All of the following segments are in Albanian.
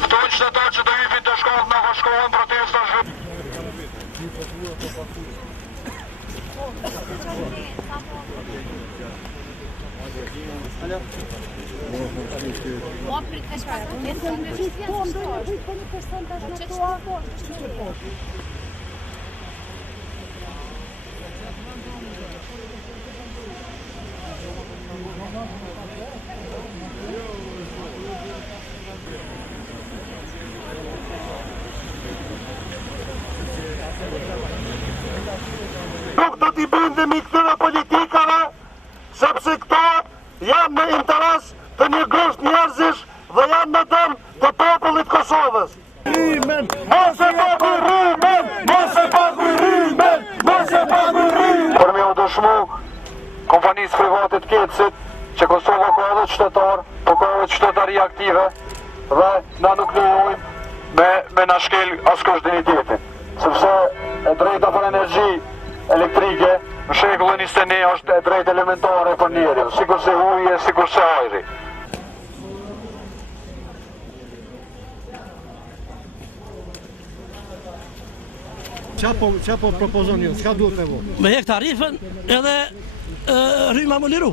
Хто читає, чи дають до школ на школу протесту? Nuk do t'i bindemi këtyre politikave, sepse këto janë në interes të një grusht njerëzish dhe janë në dëm të popullit Kosovës. Mos e paguj rrymen! Mos e paguj rrymen! Mos e paguj rrymen! Për me u dëshmu kompanisë private të Kecit, që Kosova ka edhe qytetar, po ka edhe qytetari aktive dhe na nuk lejojmë me na shkel askush dinitetin. Sepse e drejta për energji elektrike në shekullin 21 është e drejtë elementare për njerin, sikur se uji, sikur se ajri. Qa po propozon ju, s'ka duhet me vo? Me hek tarifën edhe rryma më liru.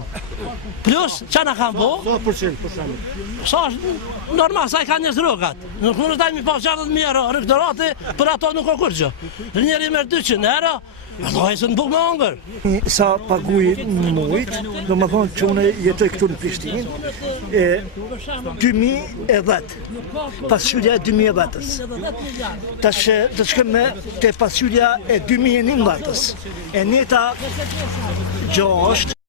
Plus, qa na kam po? Sa përqen, për shumë? Sa është normal, sa i ka njës rrogat. Nuk mund të tajmë i pas 60.000 euro rëkdorate, për ato nuk o kërgjë. Njeri merë 200 euro, ato hajse në buk me ongër. Sa paguj në mujt, do më thonë që une jetoj këtu në Prishtinë, 2010, pasqyrja e 2010-ës. Tash të shkëm me të pasqyrja e 2011-ës. E njëta gjo është